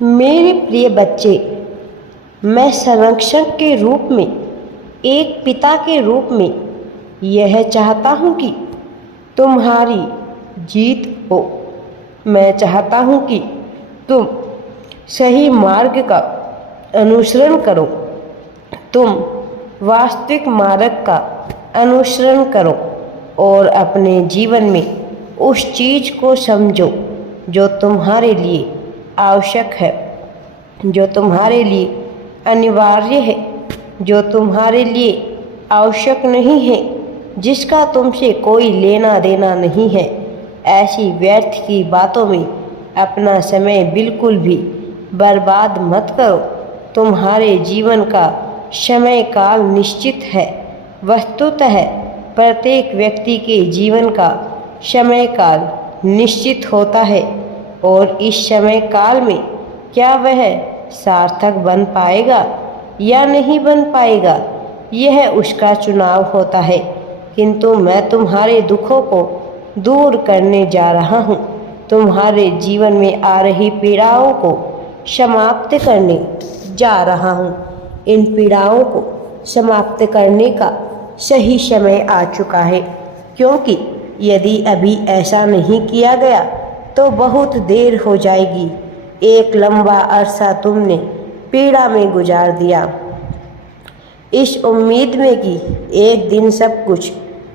मेरे प्रिय बच्चे, मैं संरक्षक के रूप में, एक पिता के रूप में यह चाहता हूँ कि तुम्हारी जीत हो। मैं चाहता हूँ कि तुम सही मार्ग का अनुसरण करो, तुम वास्तविक मार्ग का अनुसरण करो और अपने जीवन में उस चीज़ को समझो जो तुम्हारे लिए आवश्यक है, जो तुम्हारे लिए अनिवार्य है, जो तुम्हारे लिए आवश्यक नहीं है, जिसका तुमसे कोई लेना देना नहीं है। ऐसी व्यर्थ की बातों में अपना समय बिल्कुल भी बर्बाद मत करो। तुम्हारे जीवन का समय काल निश्चित है। वस्तुतः प्रत्येक व्यक्ति के जीवन का समय काल निश्चित होता है और इस समय काल में क्या वह सार्थक बन पाएगा या नहीं बन पाएगा, यह उसका चुनाव होता है। किंतु मैं तुम्हारे दुखों को दूर करने जा रहा हूँ, तुम्हारे जीवन में आ रही पीड़ाओं को समाप्त करने जा रहा हूँ। इन पीड़ाओं को समाप्त करने का सही समय आ चुका है, क्योंकि यदि अभी ऐसा नहीं किया गया तो बहुत देर हो जाएगी। एक लंबा अरसा तुमने पीड़ा में गुजार दिया, इस उम्मीद में कि एक दिन सब कुछ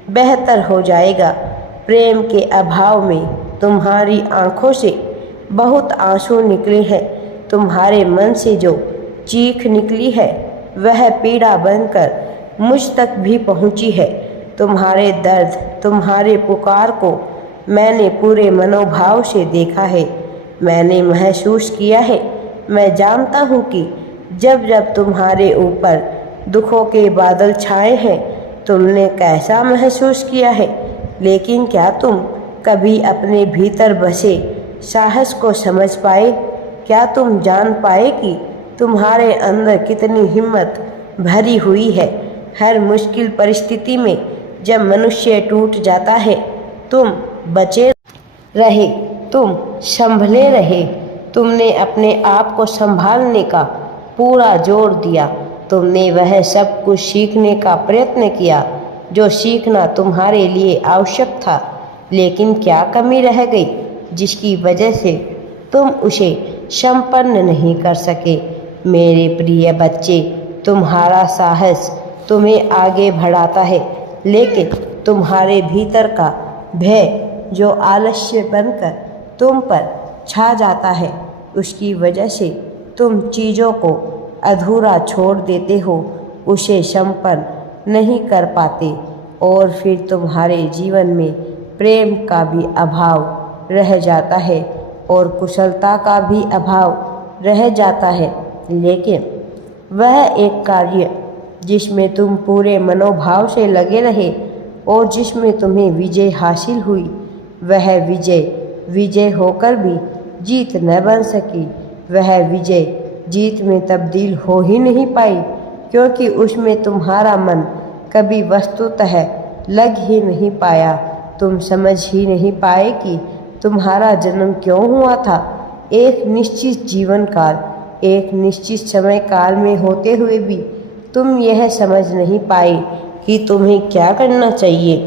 बेहतर हो जाएगा। प्रेम के अभाव में तुम्हारी आंखों से बहुत आंसू निकले हैं। तुम्हारे मन से जो चीख निकली है वह पीड़ा बनकर मुझ तक भी पहुंची है। तुम्हारे दर्द, तुम्हारे पुकार को मैंने पूरे मनोभाव से देखा है, मैंने महसूस किया है। मैं जानता हूँ कि जब जब तुम्हारे ऊपर दुखों के बादल छाए हैं तुमने कैसा महसूस किया है। लेकिन क्या तुम कभी अपने भीतर बसे साहस को समझ पाए? क्या तुम जान पाए कि तुम्हारे अंदर कितनी हिम्मत भरी हुई है? हर मुश्किल परिस्थिति में जब मनुष्य टूट जाता है, तुम बचे रहे, तुम संभले रहे, तुमने अपने आप को संभालने का पूरा जोर दिया। तुमने वह सब कुछ सीखने का प्रयत्न किया जो सीखना तुम्हारे लिए आवश्यक था। लेकिन क्या कमी रह गई जिसकी वजह से तुम उसे संपन्न नहीं कर सके? मेरे प्रिय बच्चे, तुम्हारा साहस तुम्हें आगे बढ़ाता है, लेकिन तुम्हारे भीतर का भय जो आलस्य बनकर तुम पर छा जाता है, उसकी वजह से तुम चीज़ों को अधूरा छोड़ देते हो, उसे संपन्न नहीं कर पाते और फिर तुम्हारे जीवन में प्रेम का भी अभाव रह जाता है और कुशलता का भी अभाव रह जाता है। लेकिन वह एक कार्य जिसमें तुम पूरे मनोभाव से लगे रहे और जिसमें तुम्हें विजय हासिल हुई, वह विजय होकर भी जीत न बन सकी। वह विजय जीत में तब्दील हो ही नहीं पाई, क्योंकि उसमें तुम्हारा मन कभी वस्तुतः लग ही नहीं पाया। तुम समझ ही नहीं पाए कि तुम्हारा जन्म क्यों हुआ था। एक निश्चित जीवन काल, एक निश्चित समय काल में होते हुए भी तुम यह समझ नहीं पाए कि तुम्हें क्या करना चाहिए।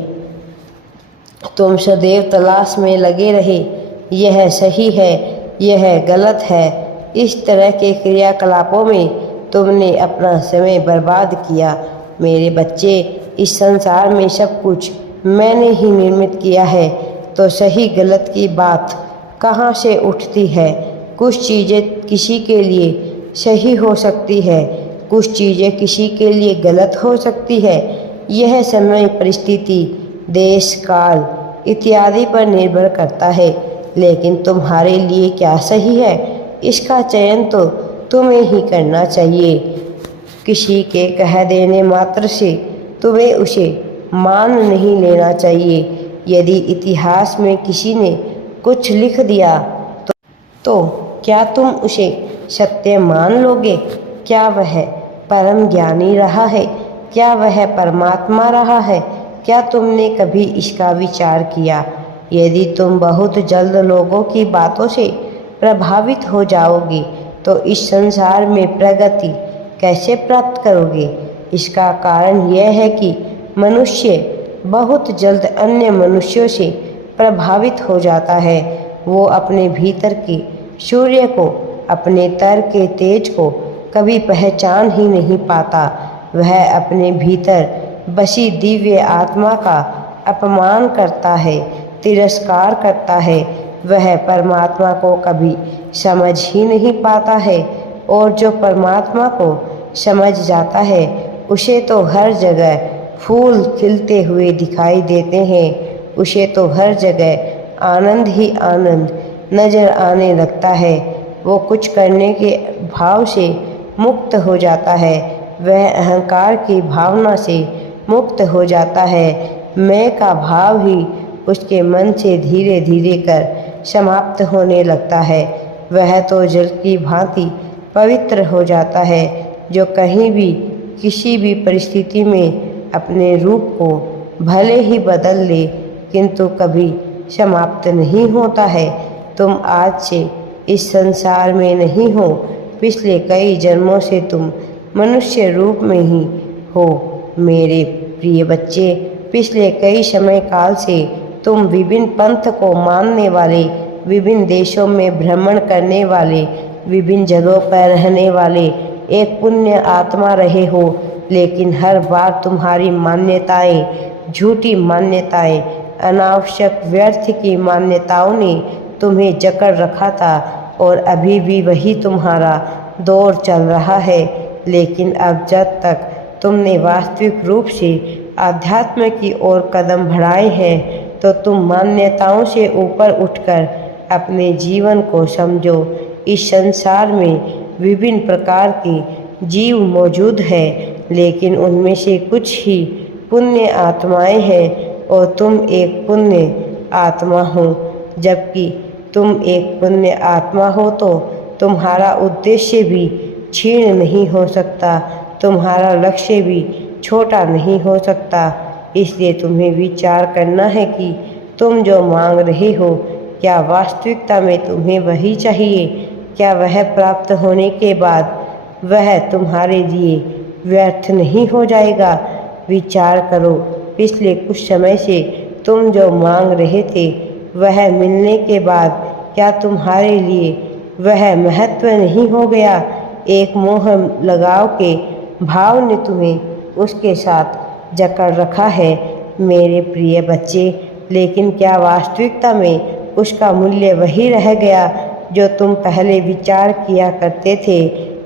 तुम सदैव तलाश में लगे रहे, यह सही है, यह गलत है। इस तरह के क्रियाकलापों में तुमने अपना समय बर्बाद किया। मेरे बच्चे, इस संसार में सब कुछ मैंने ही निर्मित किया है, तो सही गलत की बात कहाँ से उठती है? कुछ चीज़ें किसी के लिए सही हो सकती है, कुछ चीज़ें किसी के लिए गलत हो सकती है। यह समय, परिस्थिति, देश, काल इत्यादि पर निर्भर करता है। लेकिन तुम्हारे लिए क्या सही है, इसका चयन तो तुम्हें ही करना चाहिए। किसी के कह देने मात्र से तुम्हें उसे मान नहीं लेना चाहिए। यदि इतिहास में किसी ने कुछ लिख दिया तो क्या तुम उसे सत्य मान लोगे? क्या वह परम ज्ञानी रहा है? क्या वह परमात्मा रहा है? क्या तुमने कभी इसका विचार किया? यदि तुम बहुत जल्द लोगों की बातों से प्रभावित हो जाओगे तो इस संसार में प्रगति कैसे प्राप्त करोगे? इसका कारण यह है कि मनुष्य बहुत जल्द अन्य मनुष्यों से प्रभावित हो जाता है। वो अपने भीतर के सूर्य को, अपने तर्क के तेज को कभी पहचान ही नहीं पाता। वह अपने भीतर बसी दिव्य आत्मा का अपमान करता है, तिरस्कार करता है। वह परमात्मा को कभी समझ ही नहीं पाता है, और जो परमात्मा को समझ जाता है उसे तो हर जगह फूल खिलते हुए दिखाई देते हैं। उसे तो हर जगह आनंद ही आनंद नजर आने लगता है। वो कुछ करने के भाव से मुक्त हो जाता है। वह अहंकार की भावना से मुक्त हो जाता है। मैं का भाव ही उसके मन से धीरे धीरे कर समाप्त होने लगता है। वह तो जल की भांति पवित्र हो जाता है, जो कहीं भी किसी भी परिस्थिति में अपने रूप को भले ही बदल ले, किंतु कभी समाप्त नहीं होता है। तुम आज से इस संसार में नहीं हो, पिछले कई जन्मों से तुम मनुष्य रूप में ही हो। मेरे प्रिय बच्चे, पिछले कई समय काल से तुम विभिन्न पंथ को मानने वाले, विभिन्न देशों में भ्रमण करने वाले, विभिन्न जगहों पर रहने वाले एक पुण्य आत्मा रहे हो। लेकिन हर बार तुम्हारी मान्यताएं, झूठी मान्यताएं, अनावश्यक व्यर्थ की मान्यताओं ने तुम्हें जकड़ रखा था, और अभी भी वही तुम्हारा दौर चल रहा है। लेकिन अब जब तक तुमने वास्तविक रूप से आध्यात्म की ओर कदम बढ़ाए हैं, तो तुम मान्यताओं से ऊपर उठकर अपने जीवन को समझो। इस संसार में विभिन्न प्रकार के जीव मौजूद हैं, लेकिन उनमें से कुछ ही पुण्य आत्माएं हैं, और तुम एक पुण्य आत्मा हो। जबकि तुम एक पुण्य आत्मा हो तो तुम्हारा उद्देश्य भी क्षीण नहीं हो सकता, तुम्हारा लक्ष्य भी छोटा नहीं हो सकता। इसलिए तुम्हें विचार करना है कि तुम जो मांग रहे हो, क्या वास्तविकता में तुम्हें वही चाहिए? क्या वह प्राप्त होने के बाद वह तुम्हारे लिए व्यर्थ नहीं हो जाएगा? विचार करो, पिछले कुछ समय से तुम जो मांग रहे थे, वह मिलने के बाद क्या तुम्हारे लिए वह महत्व नहीं हो गया? एक मोह लगाव के भाव ने तुम्हें उसके साथ जकड़ रखा है मेरे प्रिय बच्चे। लेकिन क्या वास्तविकता में उसका मूल्य वही रह गया जो तुम पहले विचार किया करते थे?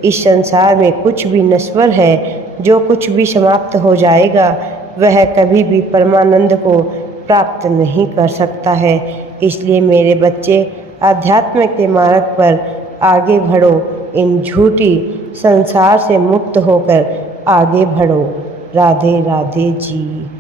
इस संसार में कुछ भी नश्वर है, जो कुछ भी समाप्त हो जाएगा वह कभी भी परमानंद को प्राप्त नहीं कर सकता है। इसलिए मेरे बच्चे, आध्यात्म के मार्ग पर आगे बढ़ो, इन झूठी संसार से मुक्त होकर आगे बढ़ो। राधे राधे जी।